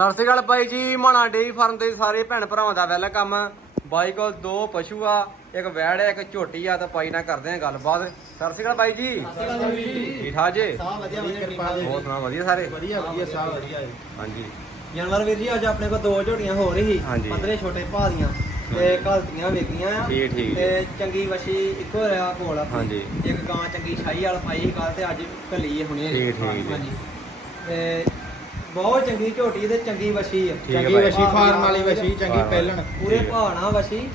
ਸਤਿ ਸ਼੍ਰੀ ਅਕਾਲ ਬਾਈ ਜੀ ਮਾਣਾ dairy farm ਦੇ ਸਾਰੇ ਭੈਣ ਭਰਾਵਾਂ ਦਾ ਵੈਲਕਮ ਬਾਈ ਕੋਲ ਦੋ ਪਸ਼ੂ ਆ ਇੱਕ ਵੈੜ ਇੱਕ ਝੋਟੀ ਆ ਤਾਂ ਬਾਈ ਨਾਲ ਕਰਦੇ ਆ ਗੱਲਬਾਤ। ਸਤਿ ਸ਼੍ਰੀ ਅਕਾਲ ਬਾਈ ਜੀ। ਠੀਕ ਠਾਕ ਜੀ? ਸਾਹ ਵਧੀਆ ਵਧੀਆ ਕਿਰਪਾ ਦੇ। ਬਹੁਤ ਸੁਣਾ ਵਧੀਆ ਸਾਰੇ? ਵਧੀਆ ਵਧੀਆ ਸਾਹ ਵਧੀਆ ਜੀ। ਹਾਂਜੀ। ਜਾਨਵਰ ਵੀਰ ਜੀ ਅੱਜ ਆਪਣੇ ਕੋਲ ਦੋ ਝੋਟੀਆਂ ਹੋ ਰਹੀ ਸੀ। 15 ਛੋਟੇ ਭਾਅ ਦੀਆਂ ਤੇ ਘਲਤੀਆਂ ਵੇਖੀਆਂ ਆ। ਠੀਕ ਠੀਕ। ਤੇ ਚੰਗੀ ਵਸ਼ੀ ਇੱਕੋ ਰਿਹਾ ਕੋਲ। ਹਾਂਜੀ। ਇੱਕ ਗਾਂ ਚੰਗੀ ਛਾਈ ਵਾਲ ਪਾਈ ਕੱਲ ਤੇ ਅੱਜ ਕੱਲੀ ਹੁਣੇ ਠੀਕ, ਠੀਕ। ਹਾਂਜੀ। ਤੇ ਬਹੁਤ ਚੰਗੀ ਝੋਟੀ ਤੇ ਚੰਗੀ ਆ ਠੀਕ ਹੈ ਚੰਗੀ। ਵਸ਼ੀ ਫਾਰਮ ਵਾਲੀ ਵਸ਼ੀ ਚੰਗੀ ਪਹਿਲਣ ਪੂਰੇ ਭਾਣਾ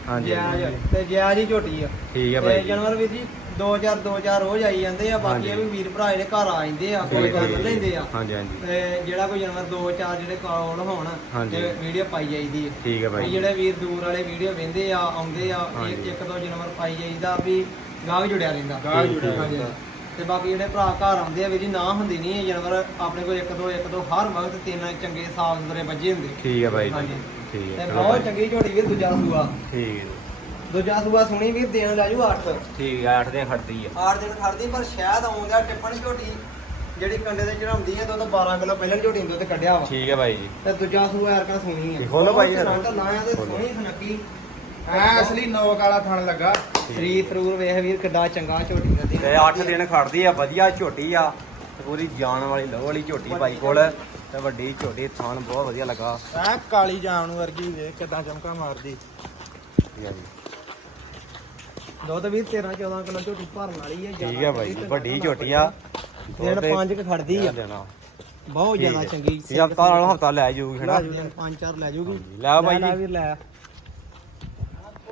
ਹਾਂਜੀ। ਜਾਇਜ਼ ਤੇ ਜਾਇਜ਼ ਹੀ ਝੋਟੀ ਆ ਠੀਕ ਹੈ ਤੇ ਬਾਈ ਜੀ। ਜਾਨਵਰ ਵੀਰ ਜੀ 2000 2000 ਰੋਜ਼ ਆਈ ਜਾਂਦੇ ਆ ਬਾਕੀ। ਇਹ ਵੀ ਵੀਰ ਭਰਾ ਜਿਹੜੇ ਘਰ ਆ ਜਾਂਦੇ ਆ ਕੋਈ ਠੀਕ, ਗੱਲ ਠੀਕ। ਲੈਂਦੇ ਆ ਹਾਂਜੀ ਹਾਂਜੀ ਤੇ ਜਿਹੜਾ ਕੋਈ ਜਾਨਵਰ ਦੋ ਚਾਰ ਜਿਹੜੇ ਕਾਲ ਹੋਣ ਹਾਂਜੀ। ਤੇ ਵੀਡੀਓ ਪਾਈ ਜਾਈਦੀ ਹੈ ਠੀਕ ਹੈ ਬਾਈ ਵੀ। ਜਿਹੜੇ ਵੀਰ ਦੂਰ ਵਾਲੇ ਵੀਡੀਓ ਵੇਂਦੇ ਆ ਆਉਂਦੇ ਆ ਹਾਂਜੀ। ਇੱਕ ਇੱਕ ਦੋ ਜਾਨਵਰ ਪਾਈ ਜਾਈਦਾ ਵੀ ਗਾਹਕ ਜੁੜਿਆ ਰਹਿੰਦਾ ਗਾਹਕ ਜੁੜਿਆ ਹਾਂਜੀ। ਰਹਿੰਦਾ। ਤੇ ਬਾਕੀ ਜਿਹੜੇ ਭਰਾ ਘਰ ਆਉਂਦੇ ਆ ਵੀ ਜੀ ਨਾ ਹੁੰਦੀ ਨਹੀਂ ਇਹ ਜਾਨਵਰ ਆਪਣੇ ਕੋਲ ਇੱਕ ਦੋ ਇੱਕ ਦੋ ਹਰ ਵਕਤ ਤਿੰਨ ਚੰਗੇ ਸਾਫ਼ ਸੁਥਰੇ ਵੱਜੇ ਹੁੰਦੇ ਠੀਕ ਹੈ ਬਾਈ ਜੀ ਹਾਂਜੀ। ਠੀਕ ਤੇ ਹੈ ਬਹੁਤ ਬਾਈ। ਚੰਗੀ ਝੋਟੀ ਵੀਰ ਦੂਜਾ ਸੂਆ ਠੀਕ ਹੈ ਜੀ। ਦੂਜਾ ਸੂਆ ਸੁਣੀ ਵੀਰ ਦੇਣ ਲੈ ਜੂ 8 ਠੀਕ ਹੈ 8 ਦਿਨ ਖੜਦੀ ਆ 8 ਦਿਨ ਖੜਦੀ ਪਰ ਸ਼ਾਇਦ ਆਉਂਦਾ ਟਿੱਪਣ ਝੋਟੀ ਜਿਹੜੀ ਕੰਡੇ ਤੇ ਚੜਾਉਂਦੀ ਹੈ ਦੁੱਧ 12 ਕਿਲੋ ਪਹਿਲਾਂ ਝੋਟੀ ਨੂੰ ਦੁੱਧ ਕੱਢਿਆ ਵਾ ਠੀਕ ਹੈ ਬਾਈ ਜੀ ਤੇ ਦੂਜਾ ਸੂਆ ਯਾਰ ਸੁਣੀ ਹੈ ਖੋਲੋ ਭਾਈ ਯਾਰ। ਰੰਗ ਲਾਇਆ ਤੇ ਖੋਲੋ। ਸੋਹਣੀ ਸੁਨੱਕੀ ਐ ਅਸਲੀ ਨੋਕ ਵਾਲਾ ਥਣ ਲੱਗਾ ਸਰੀਰ ਸਰੂਰ ਵੇਖ ਵੀਰ ਕਿੱਡਾ ਚੰਗਾ ਝੋਟੀ ਦਾ ਤੇ 8 ਦਿਨ ਖੜਦੀ ਆ ਵਧੀਆ ਝੋਟੀ ਆ। ਤੇ ਪੂਰੀ ਜਾਨ ਵਾਲੀ ਲਹੂ ਵਾਲੀ ਝੋਟੀ ਬਾਈ ਕੋਲ। ਤੇ ਵੱਡੀ ਝੋਟੀ ਥਾਨ ਬਹੁਤ ਵਧੀਆ ਲੱਗਾ। ਐ ਕਾਲੀ ਜਾਮਣ ਵਰਗੀ ਵੇਖ ਕਿਦਾਂ ਚਮਕਾ ਮਾਰਦੀ। ਠੀਕ ਜੀ। ਦੁੱਧ ਵੀਰ 13 14 ਕਿਲੋ ਝੋਟੀ ਭਰਨ ਵਾਲੀ ਹੈ ਠੀਕ ਬਾਈ ਜੀ ਵੱਡੀ ਝੋਟੀ ਆ। ਦਿਨ ਪੰਜ ਕ ਖੜਦੀ ਆ। ਦੇਣਾ। ਬਹੁਤ ਜ਼ਿਆਦਾ ਚੰਗੀ ਹਫਤਾ ਨਾਲ ਹਫਤਾ ਲੈ ਜਾਊਗੀ ਹੈਨਾ ਪੰਜ ਚਾਰ ਲੈ ਜੂਗੀ। ਲੈ ਬਾਈ ਲੈ ਜੀ। ਵੀਰ ਲੈ।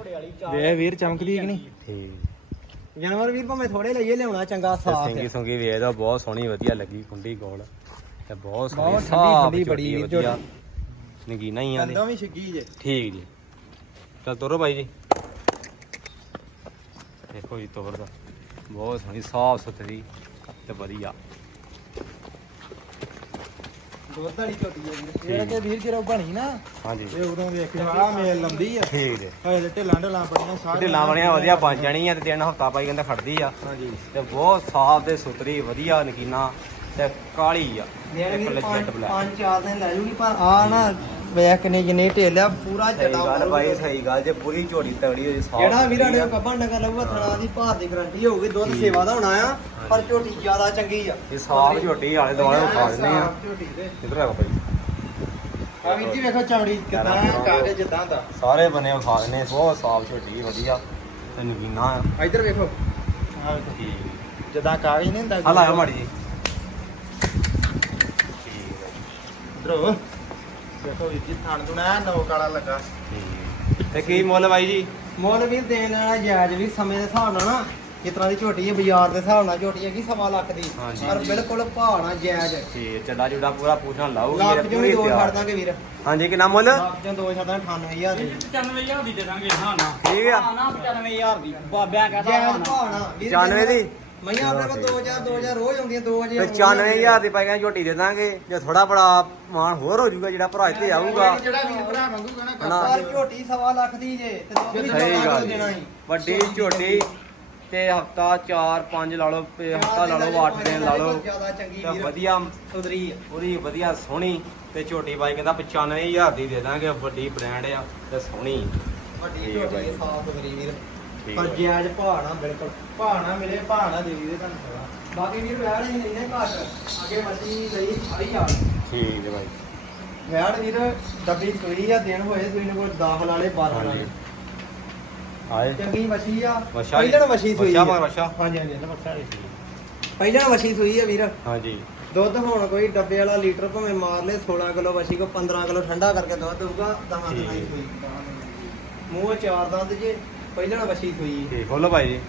ਘੋੜੇ ਵਾਲੀ ਵੇ ਵੀਰ ਚਮਕਦੀ ਕਿ ਨਹੀਂ? ਠੀਕ। ਜਾਨਵਰ ਵੀਰ ਭਾਵੇਂ ਥੋੜੇ ਲਈਏ ਲਿਆਉਣਾ ਚੰਗਾ ਸਾਫ਼ ਸਿੰਗੀ ਹੈ ਸੁੰਗੀ ਵੇਖ ਦਾ ਬਹੁਤ ਸੋਹਣੀ ਵਧੀਆ ਲੱਗੀ ਕੁੰਡੀ ਕੋਲ। ਤੇ ਬਹੁਤ ਸੋਹਣੀ ਬਹੁਤ ਠੰਡੀ ਸਾਫ਼ ਠੰਡੀ ਬੜੀ ਵਧੀਆ। ਨਗੀਨਾ ਹੀ ਆ ਕੰਦੋਂ ਵੀ ਛਿੱਗੀ ਜੇ। ਠੀਕ ਜੀ। ਚਲ ਤੋਰੋ ਬਾਈ ਜੀ। ਦੇਖੋ ਜੀ ਤੋਰ ਦਾ ਬਹੁਤ ਸੋਹਣੀ ਸਾਫ਼ ਸੁਥਰੀ ਤੇ ਵਧੀਆ। ਦੁੱਧ ਵਾਲੀ ਝੋਟੀ ਹੈ ਵੀਰ। ਜਿਹੜਾ ਕਿ ਵੀਰ ਜਦੋਂ ਬਣੀ ਨਾ ਹਾਂਜੀ। ਇਹ ਉਦੋਂ ਵੇਖਿਆ ਆ ਮੇਲ ਲੰਦੀ ਆ। ਠੀਕ ਜੀ। ਹਏ ਤੇ ਢਿੱਲਾਂ ਢਿੱਲਾਂ ਬੜੀਆਂ ਵਧੀਆ ਬਣ ਜਾਣੀਆਂ ਤੇ ਦਿਨ ਹਫਤਾ ਪਾਈ ਕਹਿੰਦਾ ਖੜਦੀ ਆ। ਹਾਂਜੀ। ਤੇ ਬਹੁਤ ਸਾਫ਼ ਤੇ ਸੁਥਰੀ ਵਧੀਆ ਨਗੀਨਾ ਤੇ ਕਾਲੀ ਆ। ਪੰਜ ਚਾਰ ਦਿਨ ਲੈ ਜੂਗੀ ਪਰ ਆ ਨਾ ਵੇਖ ਕਿੰਨੇ ਜਿੰਨੇ ਢੇਲਿਆ ਪੂਰਾ ਸਹੀ ਗੱਲ ਬਾਈ ਸਹੀ ਗੱਲ ਜੇ ਪੂਰੀ ਝੋੜੀ ਤਗੜੀ ਹੋਈ ਸਾਫ਼ ਜਿਹੜਾ ਵੀਰਾਂ ਨੇ ਕੱਪਾਂ ਡੰਗਰ ਲਊਗਾ ਥਣਾ ਦੀ ਭਾਰ ਦੀ ਗਰੰਟੀ ਹੋਊਗੀ ਦੁੱਧ ਸੇਵਾ ਦਾ ਹੋਣਾ ਆ ਪਰ ਝੋਟੀ ਜ਼ਿਆਦਾ ਚੰਗੀ ਆ। ਇਹ ਸਾਫ਼ ਝੋਟੀ ਆਲੇ ਦੁਆਲੇ ਦਿੰਦੇ ਆ। ਸਾਫ਼ ਝੋਟੀ ਦੇ। ਇਧਰ ਆ ਬਾਈ ਆ ਵੀਰ ਜੀ ਵੇਖੋ ਚਮੜੀ ਕਿਦਾਂ ਕਾਗਜ਼ ਜਿੱਦਾਂ ਦਾ। ਸਾਰੇ ਬਨੇ ਖਾ ਦਿੰਦੇ ਆ, ਬਹੁਤ ਸਾਫ਼ ਝੋਟੀ ਵਧੀਆ। ਤੇ ਨਗੀਨਾ ਆ। ਇੱਧਰ ਵੇਖੋ। ਠੀਕ। ਜਿੱਦਾਂ ਕਾਗਜ਼ ਨਹੀਂ ਹੁੰਦਾ ਆ ਮਾੜੀ ਜੀ। ਇਧਰੋ। ਵੇਖੋ ਵੀਰ ਜੀ ਥਣ ਤੁਣਾ ਨੋਕ ਵਾਲਾ ਲੱਗਾ। ਤੇ ਕੀ ਮੁੱਲ ਬਾਈ ਜੀ? ਮੁੱਲ ਵੀ ਦੇਣ ਵਾਲਾ ਜਾਇਜ਼ ਵੀ ਸਮੇਂ ਦੇ ਹਿਸਾਬ ਨਾਲ ਨਾ ਜਿਸ ਤਰ੍ਹਾਂ ਦੀ ਝੋਟੀ ਹੈ ਬਾਜ਼ਾਰ ਦੇ ਹਿਸਾਬ ਨਾਲ ਝੋਟੀ ਹੈਗੀ ਸਵਾ ਲੱਖ ਦੀ। ਹਾਂਜੀ। ਪਰ ਬਿਲਕੁਲ ਭਾਅ ਨਾਲ ਜਾਇਜ਼। ਤੇ ਚੱਡਾ ਜੁੜਾ ਪੂਰਾ ਪੂਛਾਂ ਲਾਊਗੀ ਲੱਖ ਚੋਂ ਵੀ ਦੋ ਛੱਡ ਦਾਂਗੇ ਵੀਰ। ਹਾਂਜੀ ਕਿੰਨਾ ਮੁੱਲ? ਲੱਖ ਚੋਂ ਦੋ ਛੱਡ ਦਾਂਗੇ 98000 ਦੀ। 95000 ਦੀ ਦੇ ਦਾਂਗੇ ਹਾਂ ਨਾ। ਠੀਕ ਆ। ਹਾਂ ਨਾ 95000 ਦੀ। ਬਾਬਿਆਂ ਕਹਤਾ ਜਾਇਜ਼ ਭਾਅ ਨਾਲ। ਵੀਰ 95 ਦੀ? ਮਈਆਂ ਆਪਣੇ ਕੋਲ 2000 2000 ਰੋਜ਼ ਆਉਂਦੀਆਂ 2000 ਤੇ 94000 ਦੀ ਪਾਈਆਂ ਝੋਟੀ ਦੇ ਦਾਂਗੇ। ਜੇ ਥੋੜਾ ਬੜਾ ਮਾਨ ਹੋਰ ਹੋ ਜਾਊਗਾ ਜਿਹੜਾ ਭਰਾ ਇੱਥੇ ਆਊਗਾ। ਜਿਹੜਾ ਵੀਰ ਭਰਾ ਮੰਗੂਗਾ ਨਾ ਹਨਾ। ਪਰ ਝੋਟੀ ਸਵਾ ਲੱਖ ਦੀ ਜੇ ਤੇ ਦੁੱਧ ਵੀ ਸਹੀ 14 ਗੱਲ ਕਿਲੋ ਦੇਣਾ ਜੀ। ਹੀ। ਵੱਡੀ ਝੋਟੀ ਤੇ ਹਫਤਾ 4 5 ਲਾ ਲਓ ਤੇ ਹਫਤਾ ਲਾ ਲਓ 8 ਦਿਨ ਲਾ ਲਓ। ਜ਼ਿਆਦਾ ਚੰਗੀ ਤੇ ਵੀਰ ਵਧੀਆ ਸੁਧਰੀ ਆ। ਪੂਰੀ ਵਧੀਆ ਸੋਹਣੀ ਤੇ ਝੋਟੀ ਬਾਈ ਕਹਿੰਦਾ 95000 ਦੀ ਦੇ ਦਾਂਗੇ ਵੱਡੀ ਬ੍ਰਾਂਡ ਆ ਤੇ ਸੋਹਣੀ। ਵੱਡੀ ਠੀਕ ਹੈ ਝੋਟੀ ਬਾਈ। ਸਾਫ਼ ਸੁਥਰੀ ਵੀਰ। ਠੀਕ ਪਰ ਹੈ। ਜਾਇਜ਼ ਨਾਲ ਬਿਲਕੁਲ। ਭਾਣਾ ਮਿਲੇ ਭਾਣਾ ਦੇਵੀ ਦੇ ਤੁਹਾਨੂੰ ਪਤਾ। ਬਾਕੀ ਵੀਰ ਵੈੜ ਹੀ ਨਹੀਂ ਨੇ ਘੱਟ ਅੱਗੇ ਮੱਛੀ ਲਈ ਸਾਰੀ ਆ ਠੀਕ ਹੈ ਬਾਈ। ਵੈੜ ਵੀਰ ਡੱਬੀ ਸੂਈ ਆ ਦਿਨ ਹੋਏ ਸੂਈ ਨੂੰ ਕੋਈ 10 ਵਾਲੇ 12 ਹਾਂਜੀ। ਵਾਲੇ। ਆਏ। ਚੰਗੀ ਮੱਛੀ ਆ। ਪਹਿਲਾਂ ਮੱਛੀ ਸੂਈ ਵਛਾ ਆ। ਹਾਂਜੀ ਹਾਂਜੀ ਇਹਦਾ ਮੱਛਾ ਨਹੀਂ ਪਹਿਲਾਂ ਮੱਛੀ ਸੂਈ ਆ ਵੀਰ। ਹਾਂਜੀ। ਦੁੱਧ ਹੁਣ ਕੋਈ ਡੱਬੇ ਵਾਲਾ ਲੀਟਰ ਭਾਵੇਂ ਮਾਰ ਲੇ 16 ਕਿਲੋ ਵਛੀ ਕੋ 15 ਕਿਲੋ ਠੰਡਾ ਕਰਕੇ ਦੁੱਧ ਦਊਗਾ 10 ਠੀਕ। ਦਿਨਾਂ ਦੀ ਸੂਈ। ਮੂੰਹ ਚਾਰ ਦੰਦ ਜੇ। ਪਹਿਲਾਂ ਵਛੀ ਸੂਈ। ਠੀਕ ਖੋਲੋ ਭਾਈ ਜੀ।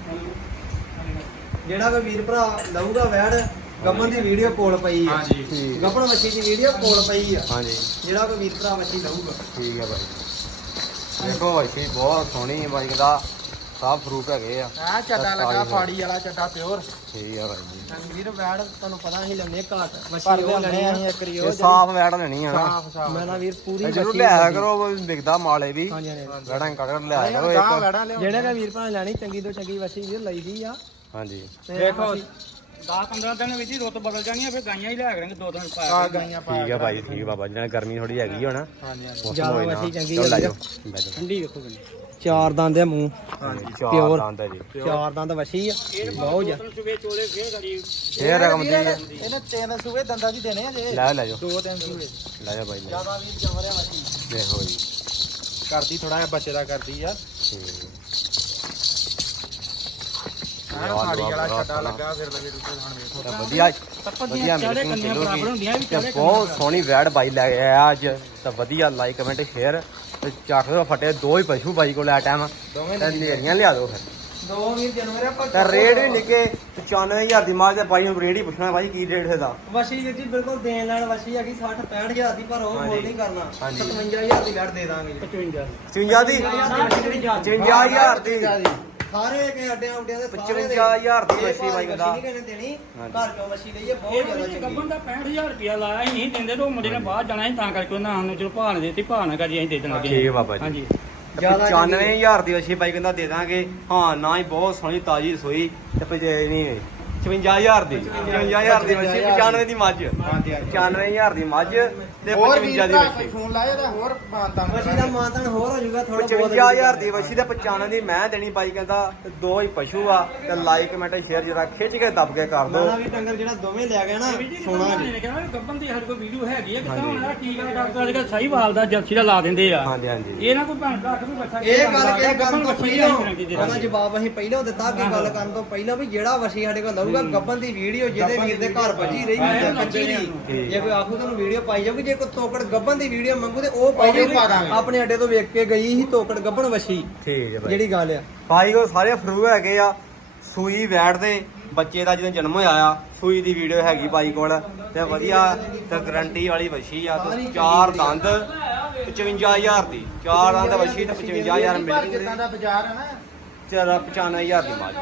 ਜਿਹੜਾ ਕੋਈ ਵੀਰ ਭਰਾ ਲਊਗਾ ਵੈੜ ਗੱਬਨ ਦੀ ਵੀਡੀਓ ਕੋਲ ਪਈ ਆ। ਹਾਂਜੀ। ਠੀਕ। ਗੱਬਨ ਵਛੀ ਦੀ ਵੀਡੀਓ ਕੋਲ ਪਈ ਆ। ਹਾਂਜੀ। ਜਿਹੜਾ ਕੋਈ ਵੀਰ ਭਰਾ ਵਛੀ ਲਊਗਾ। ਠੀਕ ਹੈ ਬਾਈ। ਦੇਖੋ ਵਛੀ ਬਹੁਤ ਸੋਹਣੀ ਹੈ ਬਾਈ ਸਾਫ਼ ਫਰੂਟ ਹੈਗੇ ਆ। ਆ ਚੱਡਾ ਲੱਗਾ ਫਾੜੀ ਵਾਲਾ ਚੱਡਾ ਪਿਓਰ। ਠੀਕ ਹੈ ਬਾਈ ਜੀ। ਵੀਰ ਵੈੜ ਤੁਹਾਨੂੰ ਪਤਾ ਹੀ ਲੰਨੇ ਘਾਟ। ਵਛੀ ਪਰ ਉਹ ਲੈਣੇ ਅਸੀਂ ਇੱਕ ਰੀ ਇਹ ਉਹ ਸਾਫ਼ ਵੈੜ ਲੈਣੀ ਆ ਨਾ। ਸਾਫ਼ ਸਾਫ਼। ਮੈਂ ਨਾ ਵੀਰ ਪੂਰੀ ਜ਼ਰੂਰ ਲਿਆਇਆ ਲੈਣੀ। ਕਰੋ ਵਿਕਦਾ ਮਾਲੇ ਵੀ। ਹਾਂਜੀ ਹਾਂਜੀ। ਵੈੜਾਂ ਲਿਆਇਆ ਕਰੋ ਗਾਂ ਇੱਕ। ਵੜਾ ਲਿਓ ਜਿਹੜੇ ਕਾ ਵੀਰ ਭਰਾ ਲੈਣੀ ਚੰਗੀ ਤੋਂ ਚੰਗੀ ਵਛੀ ਵੀਰ ਲਈਦੀ ਆ। ਹਾਂਜੀ। ਦੇਖੋ ਵਛੀ 10 15 ਦਿਨ ਵਿੱਚ ਹੀ ਰੁੱਤ ਬਦਲ ਜਾਣੀ ਆ ਫਿਰ ਗਾਈਆਂ ਹੀ ਲਿਆ ਕਰਾਂਗੇ ਦੋ ਦਿਨ ਪਾਇਆ ਆ ਗਾਈਆਂ ਪਾ ਠੀਕ ਆ ਭਾਈ ਠੀਕ ਆ ਬਾਬਾ ਜੀ ਨਾਲ ਗਰਮੀ ਥੋੜੀ ਹੈਗੀ ਹੁਣ। ਹਾਂਜੀ ਜ਼ਿਆਦਾ। ਵਸੀ ਚੰਗੀ ਆ। ਠੰਡੀ ਵੇਖੋ ਕਿੰਨੀ। ਚਾਰ ਦੰਦ ਆ ਮੂੰਹ। ਹਾਂਜੀ Pure। ਚਾਰ ਦੰਦ ਹੈ ਜੀ। ਚਾਰ ਦੰਦ ਵਸੀ ਆ। ਬਹੁਤ ਜਾ ਗੜੀ ਇਹ ਰਕਮ ਦੀ। ਇਹਨੇ ਤਿੰਨ ਸੂਏ ਦੰਦਾਂ ਦੀ ਦੇਣੇ ਆ ਜੇ। ਲੈ ਲੈ ਜਾਓ। ਦੋ ਤਿੰਨ ਸੂਏ ਲੈ ਜਾਓ ਭਾਈ ਲੈ ਜ਼ਿਆਦਾ ਵੀ ਜਮਰਿਆ ਵਸੀ। ਦੇਖੋ ਜੀ। ਕਰਦੀ ਥੋੜਾ ਜਿਹਾ ਬੱਚੇ ਦਾ ਕਰਦੀ ਆ। ਠੀਕ। ਆਹ ਸਾੜੀ ਵਾਲਾ ਛੱਡਾ ਲੱਗਾ ਫਿਰ ਲਗੇ ਰੁੱਤੇ ਖਾਣ ਵੇਖੋ। ਤਾਂ ਵਧੀਆ। ਤੱਪਾ ਵਧੀਆ ਚੱਲੂਗੀ ਤੇ ਚਾਰੇ ਬਹੁਤ ਸੋਹਣੀ ਵੈੜ ਬਾਈ ਲੈ ਕੇ ਆਇਆ ਅੱਜ ਤਾਂ ਵਧੀਆ ਲਾਈਕ ਕਮੈਂਟ ਸ਼ੇਅਰ ਤੇ ਚੱਕ ਦੋ ਫਟੇ ਦੋ ਹੀ ਪਸ਼ੂ ਬਾਈ ਕੋਲ ਆ ਟਾਈਮ ਦੋਵੇਂ ਤੇ ਨੇੜੀਆਂ ਲਿਆ ਦਿਓ ਫਿਰ। ਦੋ ਵੀਰ ਜਨਵਰੀ ਆਪਾਂ ਤਾਂ ਰੇਟ ਵੀ ਨਿੱਕੇ 95000 ਦੀ ਮਾਲ ਤੇ ਬਾਈ ਨੂੰ ਰੇਟ ਹੀ ਪੁੱਛਣਾ ਬਾਈ ਕੀ ਰੇਟ ਇਹਦਾ। ਵਸੀ ਵੀਰ ਜੀ ਬਿਲਕੁਲ ਦੇਣ ਲੈਣ ਵਸੀ ਹੈਗੀ 60 65000 ਦੀ ਪਰ ਉਹ। ਮੁੱਲ ਨਹੀਂ ਕਰਨਾ। ਹਾਂਜੀ। 57000 ਦੀ ਵੜ ਦੇ ਦਾਂਗੇ ਜੀ। 55 55 ਦੀ। 55000 ਦੀ। ਸਾਰੇ ਕੇ ਅੱਡਿਆਂ ਉੱਡਿਆਂ ਦੇ 55,000 ਦੀ ਵਸੀ ਬਾਈ। ਨਹੀਂ ਦੇਣੀ ਹਾਂਜੀ। ਘਰ ਚੋਂ ਵਸੀ ਲਈਏ ਬਹੁਤ ਜ਼ਿਆਦਾ ਚੰਗੀ ਗੱਬਨ ਦਾ 65000 ਰੁਪਿਆ ਲਾਇਆ ਸੀ ਨਹੀਂ ਦਿੰਦੇ ਤੇ ਉਹ ਮੁੰਡੇ ਨੇ ਬਾਹਰ ਜਾਣਾ ਸੀ ਤਾਂ ਕਰਕੇ ਉਹਨਾਂ ਸਾਨੂੰ ਚਲੋ ਨੇ ਦਿੱਤੀ ਨਾ ਕਰੀ ਅਸੀਂ ਦੇ ਦੇਣ ਲੱਗੇ ਠੀਕ ਬਾਬਾ ਜੀ। ਹਾਂਜੀ। ਜ਼ਿਆਦਾ 95000 ਦੀ ਵਸੀ ਬਾਈ ਕਹਿੰਦਾ ਦੇ ਦਾਂਗੇ। ਹਾਂ ਨਾ ਹੀ ਬਹੁਤ ਸੋਹਣੀ ਤਾਜੀ ਰਸੋਈ ਤੇ ਪਜੇ ਨਹੀਂ 55000 ਦੀ 55000 ਦੀ ਵਸੀ 95 ਦੀ। ਮੱਝ। ਹਾਂਜੀ, ਹਾਂਜੀ। 95000 ਦੀ ਮੱਝ ਤੇ ਹੋਰ 55 ਵੀ ਦੀ ਭਰਾ ਵਸੀ ਫੋਨ ਲਾਇਆ ਤਾਂ ਹੋਰ ਮਾਨਤਾ ਵਸੀ ਦਾ ਮਾਤਨ ਹੋਰ ਹੋ ਜਾਊਗਾ ਥੋੜਾ 55000 ਦੀ ਵਸੀ ਤੇ 95 ਦੀ ਮੈਂ ਦੇਣੀ ਬਾਈ ਕਹਿੰਦਾ ਤੇ ਦੋ ਹੀ ਪਸ਼ੂ ਆ ਤੇ ਲਾਈਕ ਕਮੈਂਟ ਸ਼ੇਅਰ ਜਰਾ ਖਿੱਚ ਕੇ ਦੱਬ ਕੇ ਕਰ ਦੋ। ਨਾ ਵੀ ਡੰਗਰ ਜਿਹੜਾ ਦੋਵੇਂ ਲਿਆ ਗਿਆ ਨਾ ਸੋਨਾ ਗੱਬਨ ਦੀ ਸਾਡੇ ਕੋਲ ਵੀਡੀਓ ਹੈਗੀ ਆ ਕਿਤਾ ਹੁਣ ਇਹ ਟੀਕਾ ਡਾਕਟਰ ਅੱਜ ਸਹੀ ਵਾਲ ਦਾ ਜਰਸੀ ਦਾ ਲਾ ਦਿੰਦੇ ਆ। ਹਾਂਜੀ ਹਾਂਜੀ। ਇਹ ਨਾ ਕੋਈ ਭੈਣ ਭਰਾ ਨੂੰ ਬੱਚਾ ਇਹ ਗੱਲ ਇਹ ਗੱਲ ਤੋਂ ਪਹਿਲਾਂ ਉਹਦਾ ਉਹਦਾ ਜਵਾਬ ਅਸੀਂ ਪਹਿਲਾਂ ਦਿੱਤਾ ਕਿ ਗੱਲ ਕਰਨ ਤੋਂ ਪਹਿਲਾਂ ਵੀ ਜਿਹੜਾ ਵਸੀ ਸਾਡੇ ਕੋਲ ਲਊਗਾ ਗੱਬਨ ਦੀ ਵੀਡੀਓ ਜਿਹਦੇ ਵੀਰ ਦੇ ਘਰ ਭੱਜੀ ਰਹੀ ਹੁੰਦੀ ਕੱਚੀ। ਨਹੀਂ ਜੇ ਕੋਈ ਆਖੂ ਤੁਹਾਨੂੰ ਵੀਡੀਓ ਪਾਈ ਜਾਊਗੀ ਜੇ ਕੋਈ ਤੋਕੜ ਗੱਬਨ ਦੀ ਵੀਡੀਓ ਮੰਗੂ ਤੇ ਉਹ ਪਾਈ ਜਾਊਗੀ। ਆਪਣੇ ਅੱਡੇ ਤੋਂ ਵੇਖ ਕੇ ਗਈ ਸੀ ਤੋਕੜ ਗੱਬਨ ਵਸੀ ਠੀਕ ਹੈ ਬਾਈ ਜਿਹੜੀ ਗੱਲ ਆ। ਭਾਈ ਕੋ ਸਾਰੇ ਫਰੂ ਹੈਗੇ ਆ। ਸੂਈ ਵੈੜ ਦੇ ਬੱਚੇ ਦਾ ਜਦੋਂ ਜਨਮ ਹੋਇਆ ਆ ਸੂਈ ਦੀ ਵੀਡੀਓ ਹੈਗੀ ਭਾਈ ਕੋਲ। ਤੇ ਵਧੀਆ ਤੇ ਗਰੰਟੀ ਵਾਲੀ ਵਸ਼ੀ ਆ ਤੇ ਚਾਰ ਦੰਦ 55000 ਦੀ। ਚਾਰ ਦੰਦ ਵਸ਼ੀ ਤੇ 55000 ਮਿਲ ਜਿੱਦਾਂ ਦਾ ਬਾਜ਼ਾਰ ਹੈ ਨਾ ਚਲਾ 95000 ਦੀ ਮਾਲ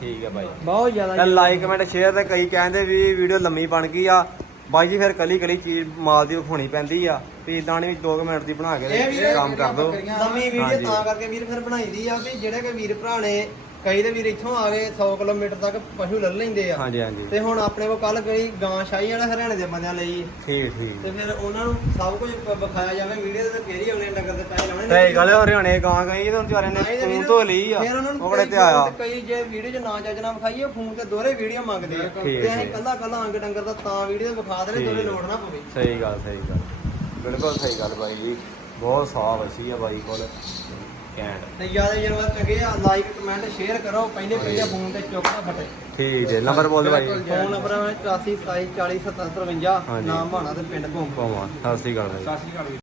ਠੀਕ ਹੈ ਭਾਈ ਬਹੁਤ ਤੇ ਜ਼ਿਆਦਾ ਲਾਈਕ ਕਮੈਂਟ ਸ਼ੇਅਰ ਤੇ ਕਈ ਕਹਿੰਦੇ ਵੀ ਵੀਡੀਓ ਲੰਮੀ ਬਣ ਗਈ ਆ। ਬਾਈ ਜੀ ਫਿਰ ਕਲੀ ਕਲੀ ਚੀਜ਼ ਮਾਲ ਦੀ ਵਿਖਾਉਣੀ ਪੈਂਦੀ ਆ। ਵੀ ਇਦਾਂ ਨਹੀਂ 2 ਮਿੰਟ ਦੀ ਬਣਾ ਕੇ ਤੇ ਕੰਮ ਕਰ ਦੋ। ਨਵੀਂ ਵੀਡੀਓ। ਤਾਂ ਕਰਕੇ ਵੀਰ ਫਿਰ ਬਣਾਈ ਦੀ ਆ ਵੀ ਜਿਹੜੇ ਕਿ ਵੀਰ ਭਰਾ ਨੇ ਕਈ ਦੇ ਵੀਰ ਇੱਥੋਂ ਆ ਗਏ 100 ਕਿਲੋਮੀਟਰ ਤੱਕ ਪਸ਼ੂ ਲੈ ਲੈਂਦੇ ਆ। ਹਾਂਜੀ ਹਾਂਜੀ। ਤੇ ਹੁਣ ਆਪਣੇ ਕੋਲ ਕੱਲ ਗਈ ਗਾਂ ਸ਼ਾਹੀ ਵਾਲਾ ਹਰਿਆਣੇ ਦੇ ਬੰਦਿਆਂ ਲਈ। ਠੀਕ ਠੀਕ। ਤੇ ਫਿਰ ਉਹਨਾਂ ਨੂੰ ਸਭ ਕੁਝ ਵਿਖਾਇਆ ਜਾਵੇ ਵੀਡੀਓ ਤੇ ਫੇਰ ਹੀ ਅਗਲੇ ਡੰਗਰ ਦੇ ਤੇ ਗੱਲ ਹਰਿਆਣੇ ਗਾਂ ਗਈ ਤੇ ਹੁਣ ਵਿਚਾਰੇ ਨੇ ਨਹੀਂ ਤੇ ਫੋਨ ਤੋਂ ਲਈ ਆ ਫਿਰ ਉਹਨਾਂ ਨੂੰ ਉਹ ਬੜੇ ਕਈ ਤੇ ਆਇਆ ਕਈ ਜੇ ਵੀਡੀਓ 'ਚ ਨਾ ਚੱਜ ਨਾ ਵਿਖਾਈਏ ਫੋਨ ਤੇ ਦੋਹਰੇ ਵੀਡੀਓ ਮੰਗਦੇ ਆ। ਤੇ ਅਸੀਂ। ਕੱਲਾ ਕੱਲਾ ਅੰਗ ਡੰਗਰ ਦਾ ਤਾਂ ਵੀਡੀਓ ਵਿਖਾ ਦੇਣੇ ਦੋਹਰੇ। ਲੋੜ ਨਾ ਪਵੇ। ਸਹੀ ਗੱਲ ਸਹੀ ਗੱਲ। ਬਿਲਕੁਲ ਸਹੀ ਗੱਲ ਬਾਈ ਜੀ। ਬਹੁਤ ਸਾਫ਼ ਅੱਛੀ ਆ ਬਾਈ ਕੋਲ। ਕੈਂਟ। ਤੇ ਜ਼ਿਆਦਾ ਜਨਵਰ ਚੰਗੇ ਆ ਲਾਈਕ ਕਮੈਂਟ ਸ਼ੇਅਰ ਕਰੋ। ਪਹਿਲੇ ਪਹਿਲੇ ਫੋਨ ਤੇ ਚੁੱਕਣਾ ਫਟੇ ਠੀਕ ਜੇ ਨੰਬਰ ਬੋਲ ਬਾਈ। ਫੋਨ ਨੰਬਰ ਹੈ 84 27 40 57 53 ਹਾਂਜੀ। ਨਾਮ ਭਾਣਾ ਤੇ ਪਿੰਡ ਭੋਂਗ ਭਾਵਾਂ ਸਤਿ ਸ੍ਰੀ ਅਕਾਲ ਬਾਈ। ਸਤਿ ਸ਼੍ਰੀ ਅਕਾਲ